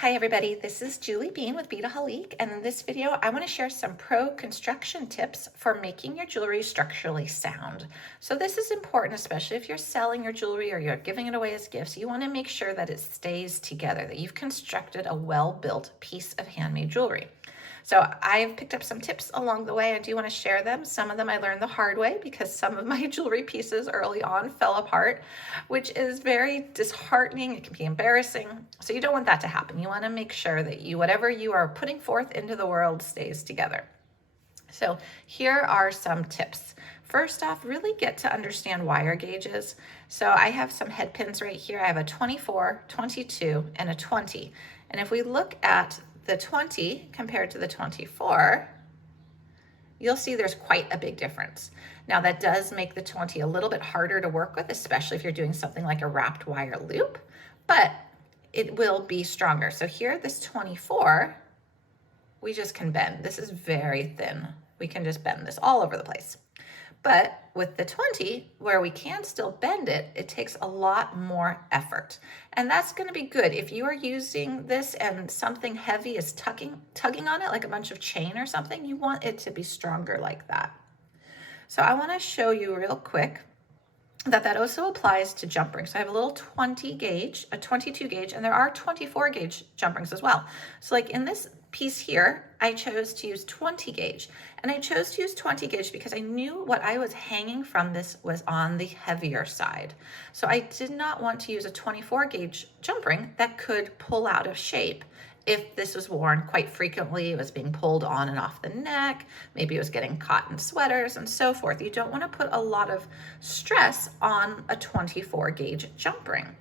Hi everybody, this is Julie Bean with Beadaholique, and in this video I want to share some pro construction tips for making your jewelry structurally sound. So this is important, especially if you're selling your jewelry or you're giving it away as gifts. You want to make sure that it stays together, that you've constructed a well-built piece of handmade jewelry. So I've picked up some tips along the way. I do want to share them. Some of them I learned the hard way because some of my jewelry pieces early on fell apart, which is very disheartening. It can be embarrassing. So you don't want that to happen. You want to make sure that whatever you are putting forth into the world stays together. So here are some tips. First off, really get to understand wire gauges. So I have some head pins right here. I have a 24, 22, and a 20. And if we look at the 20 compared to the 24, you'll see there's quite a big difference. Now that does make the 20 a little bit harder to work with, especially if you're doing something like a wrapped wire loop, but it will be stronger. So here, this 24, we just can bend. This is very thin. We can just bend this all over the place. But with the 20, where we can still bend it, it takes a lot more effort. And that's going to be good. If you are using this and something heavy is tugging on it, like a bunch of chain or something, you want it to be stronger like that. So I want to show you real quick that also applies to jump rings. So I have a little 20 gauge, a 22 gauge, and there are 24 gauge jump rings as well. So like in this piece here, I chose to use 20 gauge. And I chose to use 20 gauge because I knew what I was hanging from this was on the heavier side. So I did not want to use a 24 gauge jump ring that could pull out of shape. If this was worn quite frequently, it was being pulled on and off the neck, maybe it was getting caught in sweaters and so forth. You don't want to put a lot of stress on a 24 gauge jump ring.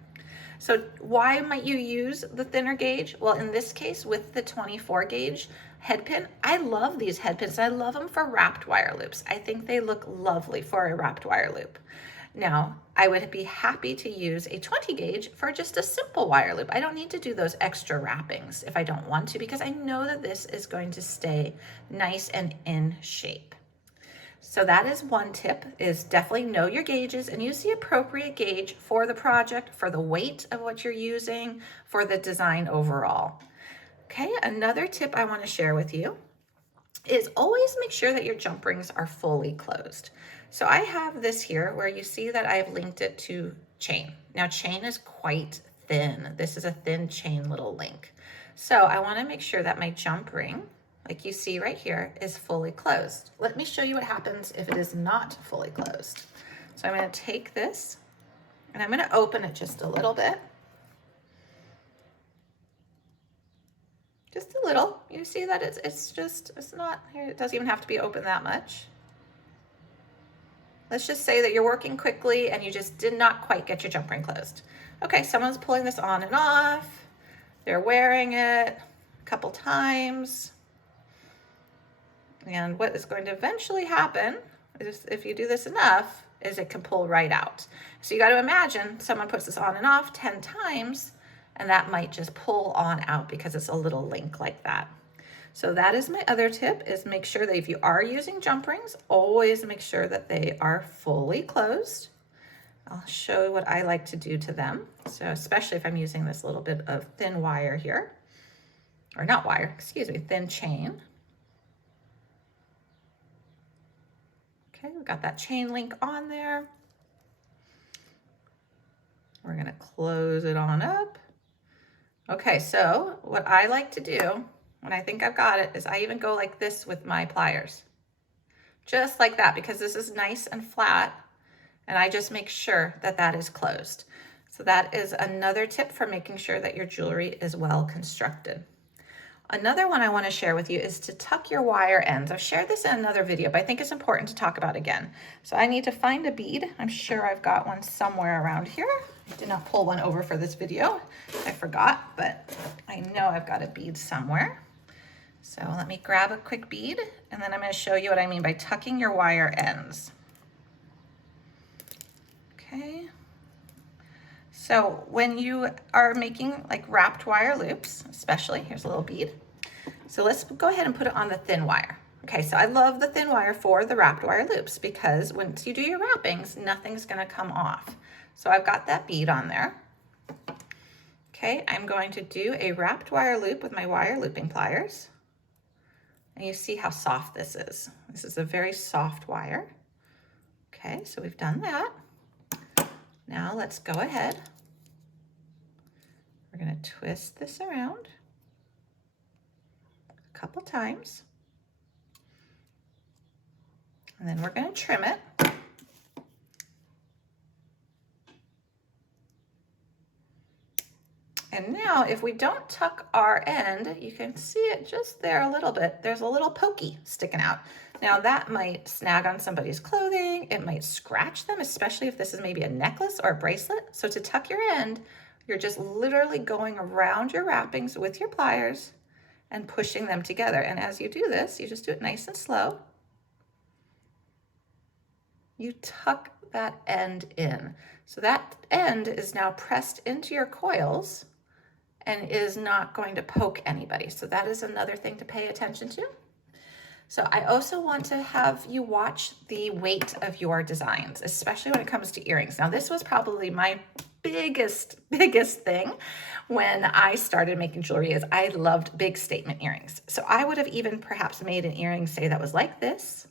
So why might you use the thinner gauge? Well, in this case, with the 24 gauge head pin, I love these head pins. I love them for wrapped wire loops. I think they look lovely for a wrapped wire loop. Now, I would be happy to use a 20 gauge for just a simple wire loop. I don't need to do those extra wrappings if I don't want to, because I know that this is going to stay nice and in shape. So that is one tip, is definitely know your gauges and use the appropriate gauge for the project, for the weight of what you're using, for the design overall. Okay, another tip I want to share with you is always make sure that your jump rings are fully closed. So I have this here where you see that I've linked it to chain. Now chain is quite thin. This is a thin chain little link. So I want to make sure that my jump ring, like you see right here, is fully closed. Let me show you what happens if it is not fully closed. So I'm going to take this and I'm going to open it just a little bit. Just a little. You see that it's not here. It doesn't even have to be open that much. Let's just say that you're working quickly and you just did not quite get your jump ring closed. Okay, someone's pulling this on and off. They're wearing it a couple times. And what is going to eventually happen is, if you do this enough, is it can pull right out. So you got to imagine someone puts this on and off 10 times, and that might just pull on out because it's a little link like that. So that is my other tip, is make sure that if you are using jump rings, always make sure that they are fully closed. I'll show you what I like to do to them. So especially if I'm using this little bit of thin wire here, or not wire, excuse me, thin chain. Okay, we've got that chain link on there. We're gonna close it on up. Okay, so what I like to do when I think I've got it is I even go like this with my pliers. Just like that, because this is nice and flat, and I just make sure that that is closed. So that is another tip for making sure that your jewelry is well constructed. Another one I want to share with you is to tuck your wire ends. I've shared this in another video, but I think it's important to talk about again. So I need to find a bead. I'm sure I've got one somewhere around here. I did not pull one over for this video. I forgot, but I know I've got a bead somewhere. So let me grab a quick bead, and then I'm going to show you what I mean by tucking your wire ends. Okay. So when you are making like wrapped wire loops, especially, here's a little bead. So let's go ahead and put it on the thin wire. Okay, so I love the thin wire for the wrapped wire loops because once you do your wrappings, nothing's gonna come off. So I've got that bead on there. Okay, I'm going to do a wrapped wire loop with my wire looping pliers. And you see how soft this is. This is a very soft wire. Okay, so we've done that. Now let's go ahead. We're going to twist this around a couple times. And then we're going to trim it. And now if we don't tuck our end, you can see it just there a little bit. There's a little pokey sticking out. Now that might snag on somebody's clothing. It might scratch them, especially if this is maybe a necklace or a bracelet. So to tuck your end, you're just literally going around your wrappings with your pliers and pushing them together. And as you do this, you just do it nice and slow. You tuck that end in. So that end is now pressed into your coils and is not going to poke anybody. So that is another thing to pay attention to. So I also want to have you watch the weight of your designs, especially when it comes to earrings. Now this was probably my biggest thing when I started making jewelry, is I loved big statement earrings. So I would have even perhaps made an earring, say, that was like this,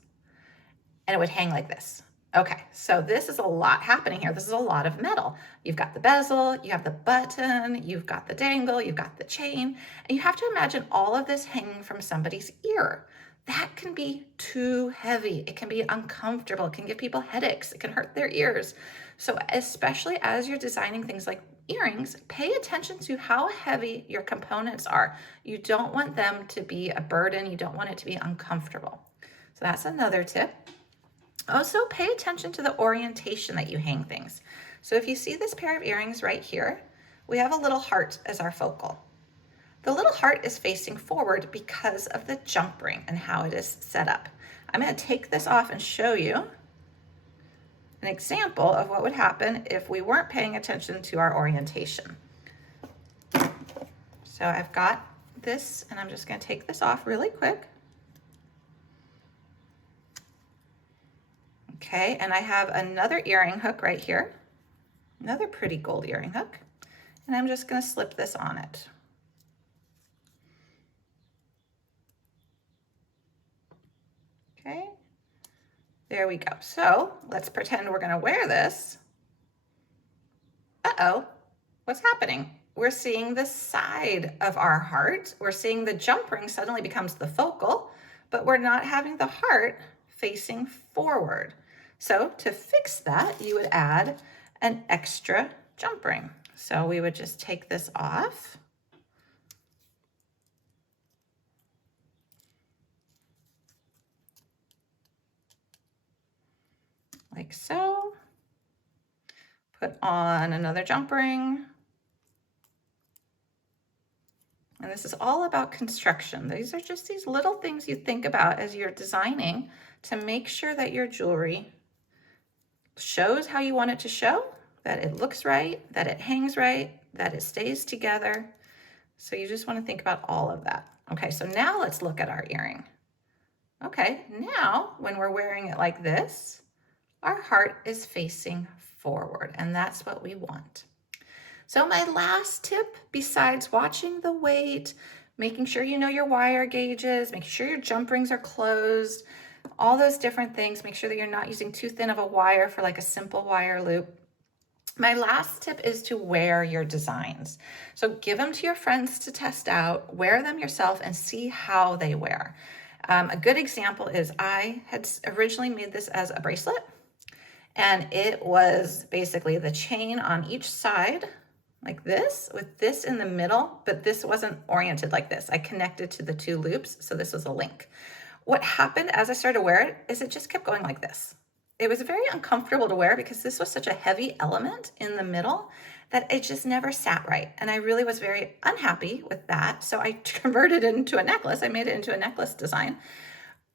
and it would hang like this. Okay, so this is a lot happening here. This is a lot of metal. You've got the bezel, you have the button, you've got the dangle, you've got the chain, and you have to imagine all of this hanging from somebody's ear. That can be too heavy. It can be uncomfortable. It can give people headaches. It can hurt their ears. So especially as you're designing things like earrings, pay attention to how heavy your components are. You don't want them to be a burden. You don't want it to be uncomfortable. So that's another tip. Also, pay attention to the orientation that you hang things. So if you see this pair of earrings right here, we have a little heart as our focal. The little heart is facing forward because of the jump ring and how it is set up. I'm going to take this off and show you an example of what would happen if we weren't paying attention to our orientation. So I've got this, and I'm just going to take this off really quick. Okay, and I have another earring hook right here, another pretty gold earring hook, and I'm just going to slip this on it. Okay, there we go. So let's pretend we're going to wear this. Uh-oh, what's happening? We're seeing the side of our heart. We're seeing the jump ring suddenly becomes the focal, but we're not having the heart facing forward. So to fix that, you would add an extra jump ring. So we would just take this off. Like so. Put on another jump ring. And this is all about construction. These are just these little things you think about as you're designing to make sure that your jewelry shows how you want it to show, that it looks right, that it hangs right, that it stays together. So you just want to think about all of that. Okay, so now let's look at our earring. Okay, now when we're wearing it like this, our heart is facing forward, and that's what we want. So my last tip, besides watching the weight, making sure you know your wire gauges, making sure your jump rings are closed, all those different things, make sure that you're not using too thin of a wire for like a simple wire loop. My last tip is to wear your designs. So give them to your friends to test out, wear them yourself, and see how they wear. A good example is I had originally made this as a bracelet, and it was basically the chain on each side like this, with this in the middle, but this wasn't oriented like this. I connected to the two loops, so this was a link. What happened as I started to wear it is it just kept going like this. It was very uncomfortable to wear because this was such a heavy element in the middle that it just never sat right. And I really was very unhappy with that. So I converted it into a necklace. I made it into a necklace design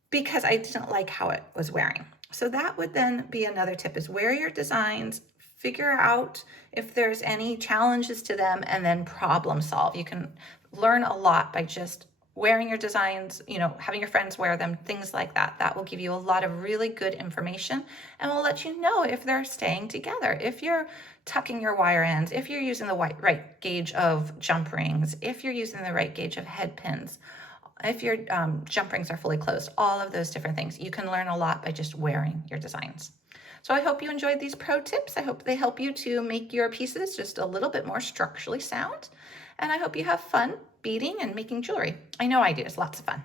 because I didn't like how it was wearing. So that would then be another tip, is wear your designs, figure out if there's any challenges to them, and then problem solve. You can learn a lot by just wearing your designs, you know, having your friends wear them, things like that. That will give you a lot of really good information and will let you know if they're staying together. If you're tucking your wire ends, if you're using the right gauge of jump rings, if you're using the right gauge of head pins, if your jump rings are fully closed, all of those different things. You can learn a lot by just wearing your designs. So I hope you enjoyed these pro tips. I hope they help you to make your pieces just a little bit more structurally sound. And I hope you have fun beading and making jewelry. I know I do. It's lots of fun.